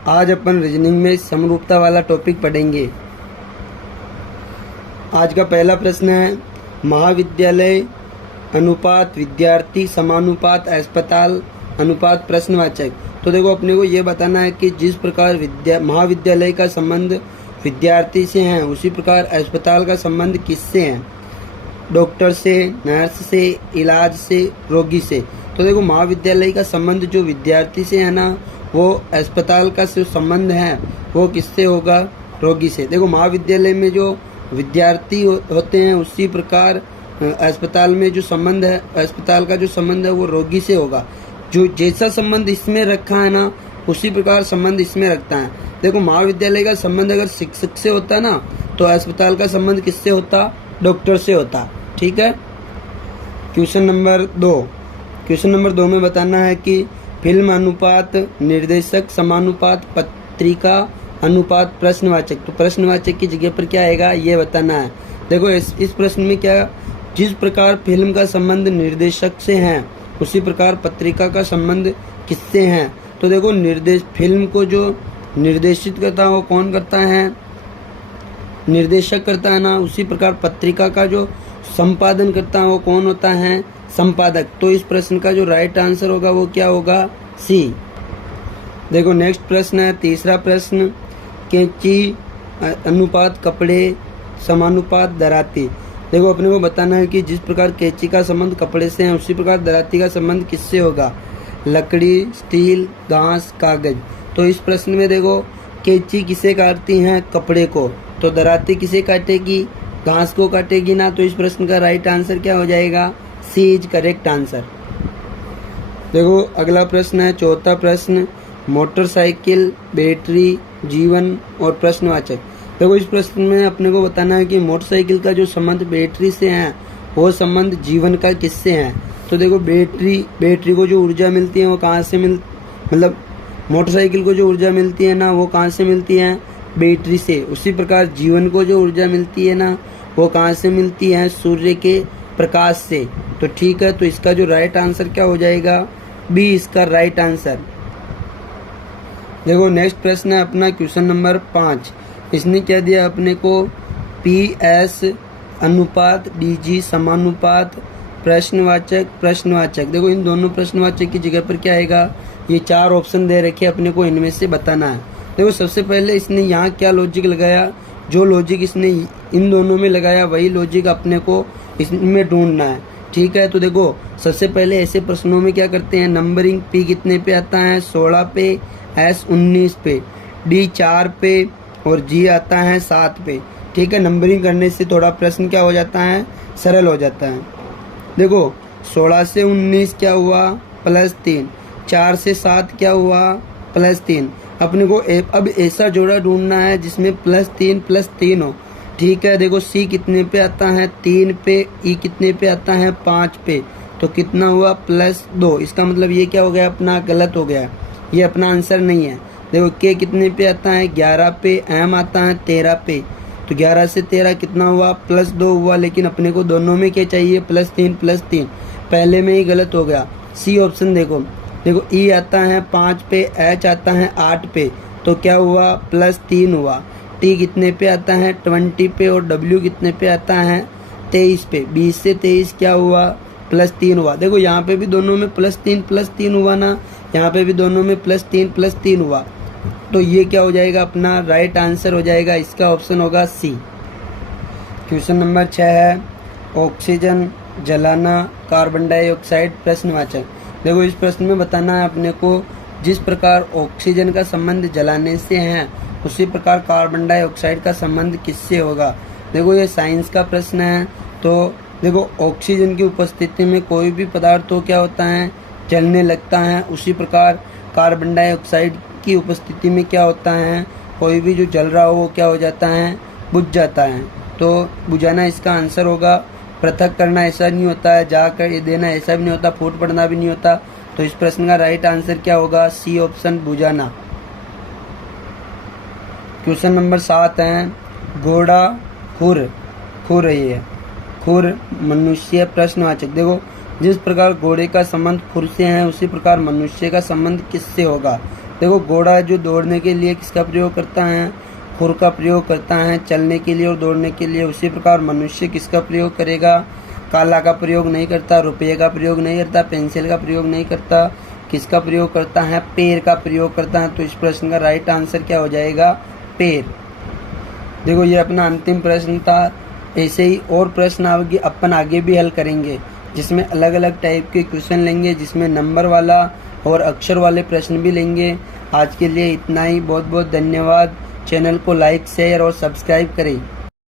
आज अपन रीजनिंग में समरूपता वाला टॉपिक पढ़ेंगे। आज का पहला प्रश्न है, महाविद्यालय अनुपात विद्यार्थी समानुपात अस्पताल अनुपात प्रश्नवाचक। तो देखो अपने को ये बताना है कि जिस प्रकार महाविद्यालय का संबंध विद्यार्थी से है, उसी प्रकार अस्पताल का संबंध किससे है? डॉक्टर से, नर्स से, इलाज से, रोगी से। तो देखो महाविद्यालय का संबंध जो विद्यार्थी से है ना, वो अस्पताल का जो संबंध है वो किससे होगा? रोगी से। देखो महाविद्यालय में जो विद्यार्थी होते हैं, उसी प्रकार अस्पताल में जो संबंध है, अस्पताल का जो संबंध है वो रोगी से होगा। जो जैसा संबंध इसमें रखा है ना, उसी प्रकार संबंध इसमें रखता है। देखो महाविद्यालय का संबंध अगर शिक्षक से होता ना, तो अस्पताल का संबंध किससे होता? डॉक्टर से होता। ठीक है। Question number 2। क्वेश्चन नंबर 2 में बताना है कि फिल्म अनुपात निर्देशक समानुपात पत्रिका अनुपात प्रश्नवाचक। तो प्रश्नवाचक की जगह पर क्या आएगा ये बताना है। देखो इस प्रश्न में क्या, जिस प्रकार फिल्म का संबंध निर्देशक से है, उसी प्रकार पत्रिका का संबंध किससे है? तो देखो फिल्म को जो निर्देशित करता है वो कौन करता है? निर्देशक करता है ना। उसी प्रकार पत्रिका का जो संपादन करता है वो कौन होता है? संपादक। तो इस प्रश्न का जो राइट आंसर होगा वो क्या होगा? सी। देखो नेक्स्ट प्रश्न है, तीसरा प्रश्न, कैंची अनुपात कपड़े समानुपात दराती। देखो अपने को बताना है कि जिस प्रकार कैंची का संबंध कपड़े से है, उसी प्रकार दराती का संबंध किससे होगा? लकड़ी, स्टील, घास, कागज। तो इस प्रश्न में देखो कैंची किसे काटती हैं? कपड़े को। तो दराती किसे काटेगी? घास को काटेगी ना। तो इस प्रश्न का राइट आंसर क्या हो जाएगा? सी इज करेक्ट आंसर। देखो अगला प्रश्न है, चौथा प्रश्न, मोटरसाइकिल, बैटरी, जीवन और प्रश्नवाचक। देखो इस प्रश्न में अपने को बताना है कि मोटरसाइकिल का जो संबंध बैटरी से है, वो संबंध जीवन का किससे है? तो देखो बैटरी को जो ऊर्जा मिलती है वो कहाँ से मतलब मोटरसाइकिल को जो ऊर्जा मिलती है ना, वो कहाँ से मिलती है? बैटरी से। उसी प्रकार जीवन को जो ऊर्जा मिलती है ना, वो कहाँ से मिलती है? सूर्य के प्रकाश से। तो ठीक है, तो इसका जो राइट आंसर क्या हो जाएगा? बी इसका राइट आंसर। देखो नेक्स्ट प्रश्न है अपना क्वेश्चन नंबर 5। इसने क्या दिया अपने को? PS अनुपात DG समानुपात प्रश्नवाचक। देखो इन दोनों प्रश्नवाचक की जगह पर क्या आएगा? ये 4 ऑप्शन दे रखे, अपने को इनमें से बताना है। देखो सबसे पहले इसने यहाँ क्या लॉजिक लगाया? जो लॉजिक इसने इन दोनों में लगाया, वही लॉजिक अपने को इसमें ढूंढना है। ठीक है। तो देखो सबसे पहले ऐसे प्रश्नों में क्या करते हैं, नंबरिंग P कितने पे आता है? 16 पे, S 19 पे, D 4 पे और G आता है 7 पे। ठीक है। नंबरिंग करने से थोड़ा प्रश्न क्या हो जाता है? सरल हो जाता है। देखो 16 से 19 क्या हुआ? +3। 4 से 7 क्या हुआ? +3। अपने को अब ऐसा जोड़ा ढूंढना है जिसमें +3 हो। ठीक है। देखो C कितने पे आता है? 3 पे। E कितने पे आता है? 5 पे। तो कितना हुआ? +2। इसका मतलब ये क्या हो गया? अपना गलत हो गया, ये अपना आंसर नहीं है। देखो K कितने पे आता है? 11 पे। M आता है 13 पे। तो 11 से 13 कितना हुआ? +2 हुआ। लेकिन अपने को दोनों में क्या चाहिए? +3। पहले में ही गलत हो गया। C ऑप्शन देखो E आता है 5 पे, H आता है 8 पे। तो क्या हुआ? +3 हुआ। T कितने पे आता है? 20 पे। और W कितने पे आता है? 23 पे। 20 से 23 क्या हुआ? +3 हुआ। देखो यहाँ पे भी दोनों में +3 हुआ ना, यहाँ पे भी दोनों में +3 हुआ। तो ये क्या हो जाएगा? अपना राइट आंसर हो जाएगा, इसका ऑप्शन होगा C। क्वेश्चन नंबर 6 है, ऑक्सीजन जलाना कार्बन डाइऑक्साइड प्रश्नवाचक। देखो इस प्रश्न में बताना है अपने को, जिस प्रकार ऑक्सीजन का संबंध जलाने से है, उसी प्रकार कार्बन डाइऑक्साइड का संबंध किससे होगा? देखो ये साइंस का प्रश्न है। तो देखो ऑक्सीजन की उपस्थिति में कोई भी पदार्थ हो क्या होता है? जलने लगता है। उसी प्रकार कार्बन डाइऑक्साइड की उपस्थिति में क्या होता है? कोई भी जो जल रहा हो वो क्या हो जाता है? बुझ जाता है। तो बुझाना इसका आंसर होगा। पृथक करना ऐसा नहीं होता है, जाकर ये देना ऐसा भी नहीं होता, फूट पड़ना भी नहीं होता। तो इस प्रश्न का राइट आंसर क्या होगा? C ऑप्शन बुझाना। क्वेश्चन नंबर 7 है, घोड़ा खुर है, खुर मनुष्य प्रश्नवाचक। देखो जिस प्रकार घोड़े का संबंध खुर से है, उसी प्रकार मनुष्य का संबंध किससे होगा? देखो घोड़ा जो दौड़ने के लिए किसका प्रयोग करता है, खुर का प्रयोग करता है चलने के लिए और दौड़ने के लिए। उसी प्रकार मनुष्य किसका प्रयोग करेगा, काला का प्रयोग नहीं करता, रुपये का प्रयोग नहीं करता, पेंसिल का प्रयोग नहीं करता, किसका प्रयोग करता है, पैर का प्रयोग करता है। तो इस प्रश्न का राइट आंसर क्या हो जाएगा, पैर। देखो ये अपना अंतिम प्रश्न था। ऐसे ही और प्रश्न अपन आगे भी हल करेंगे, जिसमें अलग अलग टाइप के क्वेश्चन लेंगे, जिसमें नंबर वाला और अक्षर वाले प्रश्न भी लेंगे। आज के लिए इतना ही। बहुत बहुत धन्यवाद। चैनल को लाइक शेयर और सब्सक्राइब करें।